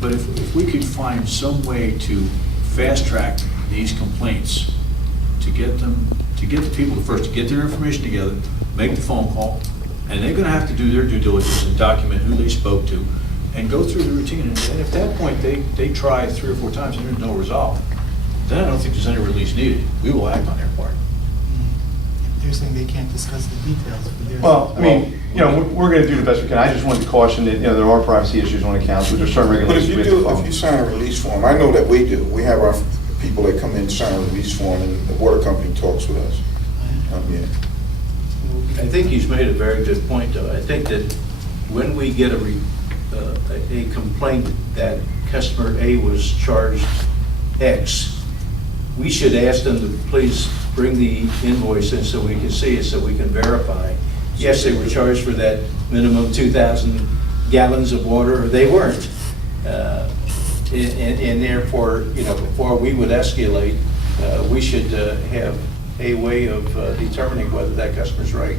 But if we could find some way to fast track these complaints, to get the people to get their information together, make the phone call, and they're gonna have to do their due diligence and document who they spoke to, and go through the routine. And if at that point they try 3 or 4 times and there's no resolve, then I don't think there's any release needed. We will act on their part. They're saying they can't discuss the details of the. Well, I mean, we're going to do the best we can. I just wanted to caution that, there are privacy issues on accounts, but there's certain But if regulations you we have to do, follow. if you sign a release form, I know that we do. We have our people that come in and sign a release form, and the water company talks with us. Yeah. I think he's made a very good point, though. I think that when we get a complaint that customer A was charged X, we should ask them to please bring the invoice in so we can see it, so we can verify. Yes, they were charged for that minimum 2,000 gallons of water, or they weren't. And therefore, before we would escalate, we should have a way of determining whether that customer's right.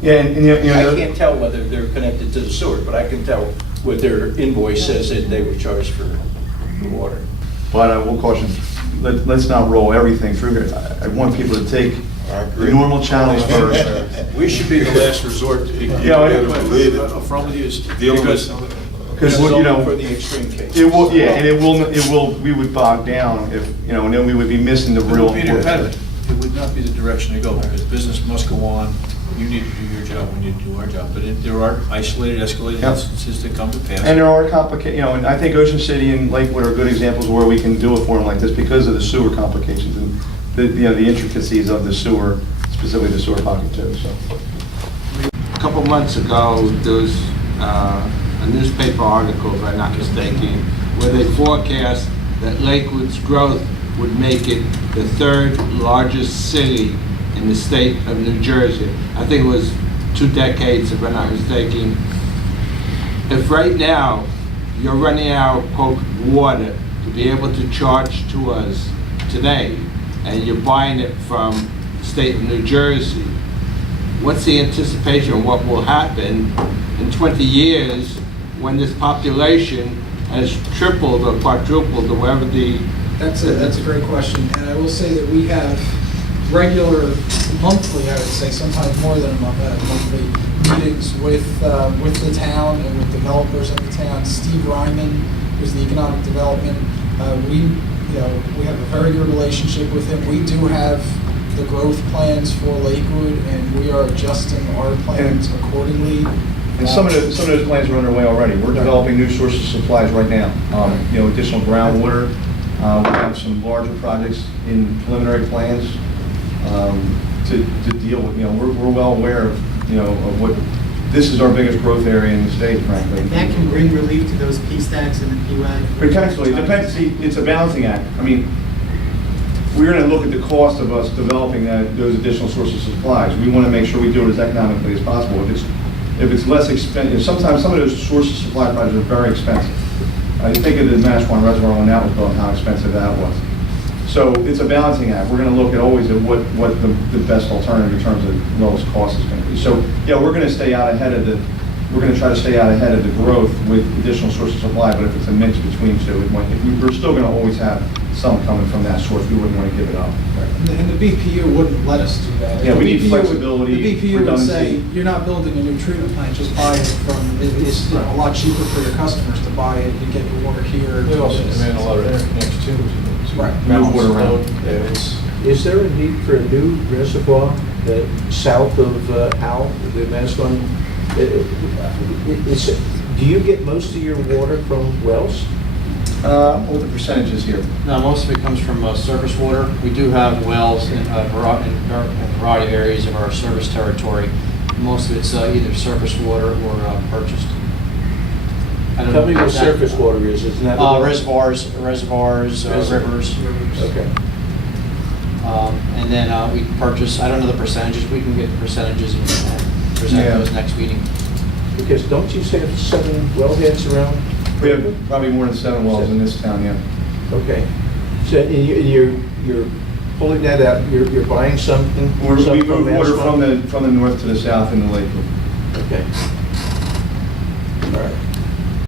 Yeah, and I can't tell whether they're connected to the sewer, but I can tell what their invoice says that they were charged for the water. but I will caution, let's not roll everything through here. I want people to take I agree. the normal channels first. We should be the last resort. From with you is because Because, For the extreme case. it will, yeah, and it will, we would bog down if, and then we would be missing the it real. would be an impediment. It would not be the direction to go, because business must go on. You need to do your job, we need to do our job. But there are isolated, escalated Yep. instances that come to pass. And there are and I think Ocean City and Lakewood are good examples where we can do a forum like this because of the sewer complications and the intricacies of the sewer, specifically the sewer pocket too, so. A couple months ago, there was a newspaper article, if I'm not mistaken, where they forecast that Lakewood's growth would make it the 3rd largest city in the state of New Jersey. I think it was 2 decades, if I'm not mistaken. If right now you're running out of, quote, water to be able to charge to us today, and you're buying it from the state of New Jersey, what's the anticipation of what will happen in 20 years when this population has tripled or quadrupled or whatever the... That's a great question, and I will say that we have regular monthly, I would say, sometimes more than monthly meetings with the town and with developers in the town. Steve Ryman, who's the economic development, we have a very good relationship with him. We do have the growth plans for Lakewood, and we are adjusting our plans accordingly. And some of those plans are underway already. We're developing new sources of supplies right now. Additional groundwater. We have some larger projects in preliminary plans to deal with. We're well aware of what, this is our biggest growth area in the state, frankly. That can bring relief to those P-stacks and the PWAG. Potentially, it depends. See, it's a balancing act. I mean, we're going to look at the cost of us developing those additional sources of supplies. We want to make sure we do it as economically as possible. If it's less expensive, sometimes some of those sources of supply projects are very expensive. I think of the Mashwan Reservoir when that was built, how expensive that was. So it's a balancing act. We're going to look at always at what the best alternative in terms of lowest cost is going to be. So yeah, we're going to stay out ahead of we're going to try to stay out ahead of the growth with additional sources of supply. But if it's a mix between two, we're still going to always have some coming from that source. We wouldn't want to give it up. And the BPU wouldn't let us do that. Yeah, we The need BPU flexibility, The BPU would redundancy. say, you're not building a new treatment plant, just buy it from, it's a lot cheaper for your customers to buy it, you get your water here. They also demand a lot of interconnects too. Right. Move water around. Is there a need for a new reservoir south of Howell, the Mascon? Do you get most of your water from wells? What are the percentages here? No, most of it comes from surface water. We do have wells in a variety of areas of our service territory. Most of it's either surface water or purchased. Tell me what surface water is, isn't that? Reservoirs, rivers. Okay. And then we purchase, I don't know the percentages, we can get the percentages and present Yeah. those next meeting. Because don't you have 7 wellheads around? We have probably more than 7 wells in this town, yeah. Okay. So you're pulling that out, you're buying something? We some move water Mascon? from the north to the south in the Lakewood. Okay.